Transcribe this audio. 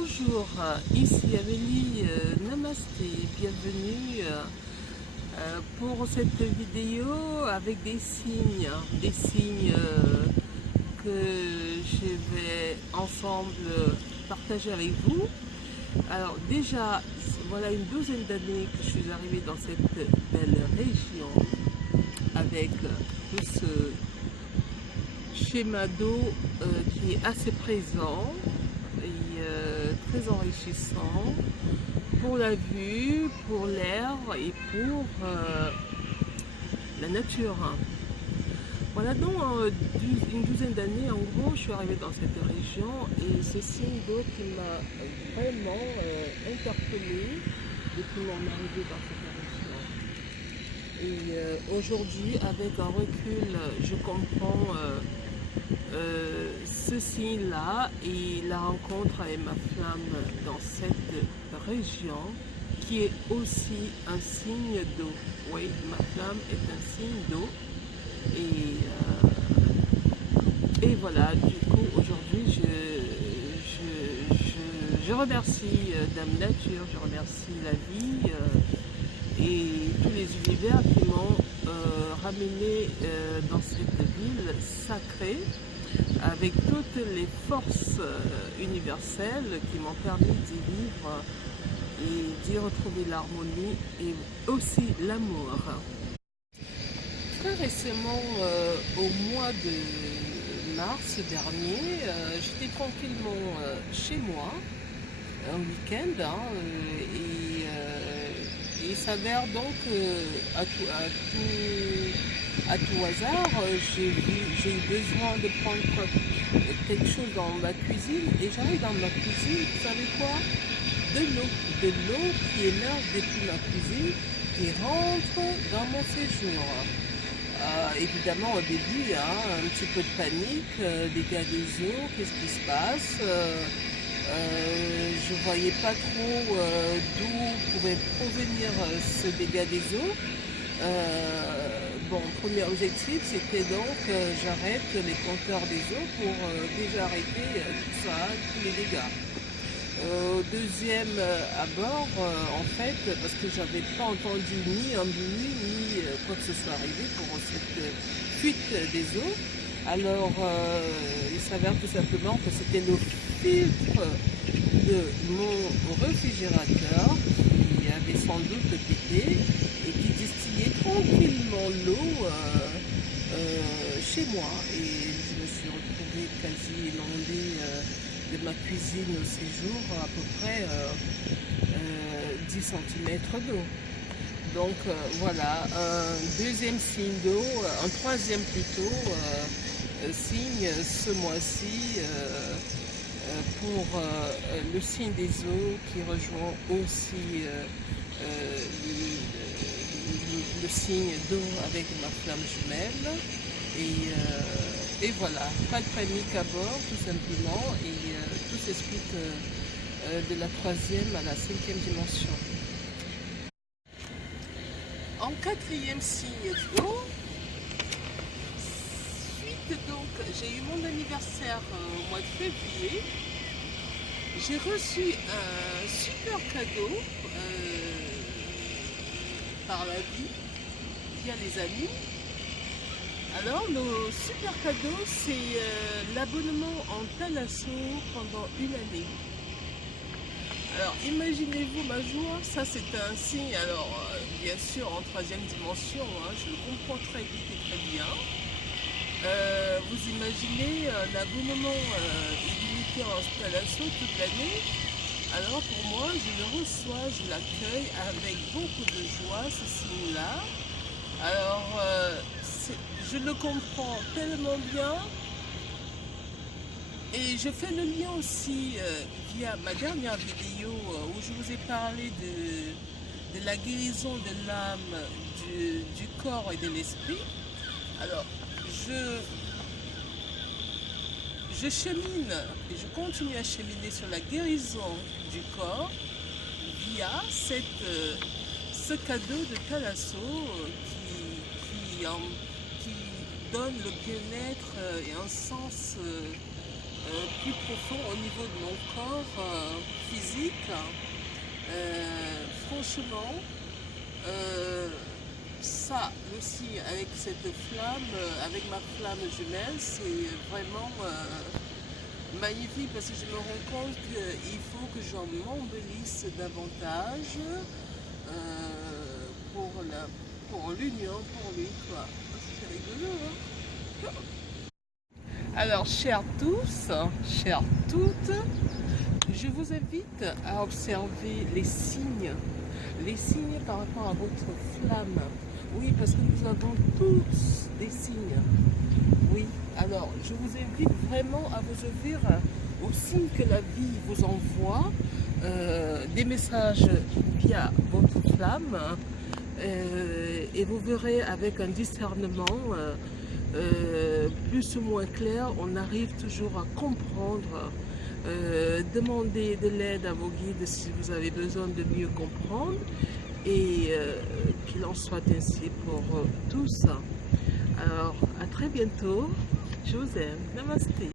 Bonjour, ici Amélie, Namasté, bienvenue pour cette vidéo avec des signes que je vais ensemble partager avec vous. Alors déjà, voilà une douzaine d'années que je suis arrivée dans cette belle région avec tout ce schéma d'eau qui est assez présent et très enrichissant pour la vue, pour l'air et pour la nature. Voilà donc une douzaine d'années en gros je suis arrivée dans cette région et ce signe d'eau qui m'a vraiment interpellée depuis mon arrivée dans cette région. Et aujourd'hui avec un recul je comprends ce signe-là et la rencontre avec ma flamme dans cette région qui est aussi un signe d'eau. Oui, ma flamme est un signe d'eau. Et voilà, du coup, aujourd'hui, je remercie Dame Nature, je remercie la vie et tous les univers qui m'ont ramené dans cette ville sacrée avec toutes les forces universelles qui m'ont permis d'y vivre et d'y retrouver l'harmonie et aussi l'amour. Très récemment, au mois de mars dernier, j'étais tranquillement chez moi, un week-end, et il s'avère donc à tout hasard, j'ai eu besoin de prendre quelque chose dans ma cuisine et j'arrive dans ma cuisine, vous savez quoi? De l'eau qui émerge depuis ma cuisine et rentre dans mon séjour. Évidemment au début, un petit peu de panique, dégâts des eaux, qu'est-ce qui se passe? Je ne voyais pas trop d'où pouvait provenir ce dégât des eaux. Bon, premier objectif, c'était donc j'arrête les compteurs des eaux pour déjà arrêter tout ça, tous les dégâts. Deuxième abord, en fait, parce que j'avais pas entendu ni un bruit ni quoi que ce soit arrivé pour cette fuite des eaux. Alors, il s'avère tout simplement que c'était le filtre de mon réfrigérateur qui avait sans doute pété et qui distillait tranquillement l'eau chez moi. Et je me suis retrouvée quasi inondée de ma cuisine au séjour, à peu près 10 cm d'eau. Donc voilà, un deuxième signe d'eau, un troisième plutôt, signe ce mois-ci pour le signe des eaux qui rejoint aussi le signe d'eau avec ma flamme jumelle. Et voilà, pas de panique à bord tout simplement et tout s'explique de la troisième à la cinquième dimension. En quatrième signe d'eau, suite donc, j'ai eu mon anniversaire au mois de février. J'ai reçu un super cadeau par la vie, via les amis. Alors, le super cadeau, c'est l'abonnement en Thalasso pendant une année. Alors, imaginez-vous ma joie, ça c'est un signe, alors bien sûr en troisième dimension, je le comprends très vite et très bien. Vous imaginez l'abonnement illimité en Thalasso toute l'année. Alors pour moi, je le reçois, je l'accueille avec beaucoup de joie, ce signe-là. Alors, je le comprends tellement bien. Et je fais le lien aussi via ma dernière vidéo où je vous ai parlé de la guérison de l'âme, du corps et de l'esprit. Alors, je chemine et je continue à cheminer sur la guérison du corps via ce cadeau de Thalasso qui donne le bien-être et un sens plus profond au niveau de mon corps physique. Franchement, ça aussi, avec cette flamme, avec ma flamme jumelle, c'est vraiment magnifique parce que je me rends compte qu'il faut que j'en m'embellisse davantage pour l'union, pour lui, quoi. C'est rigolo, hein? Alors, chers tous, chères toutes, je vous invite à observer les signes par rapport à votre flamme. Oui, parce que nous avons tous des signes. Oui, alors je vous invite vraiment à vous ouvrir aux signes que la vie vous envoie, des messages via votre flamme, et vous verrez avec un discernement plus ou moins clair, on arrive toujours à comprendre. Demandez de l'aide à vos guides si vous avez besoin de mieux comprendre, et qu'il en soit ainsi pour tous. Alors, à très bientôt. Je vous aime. Namasté.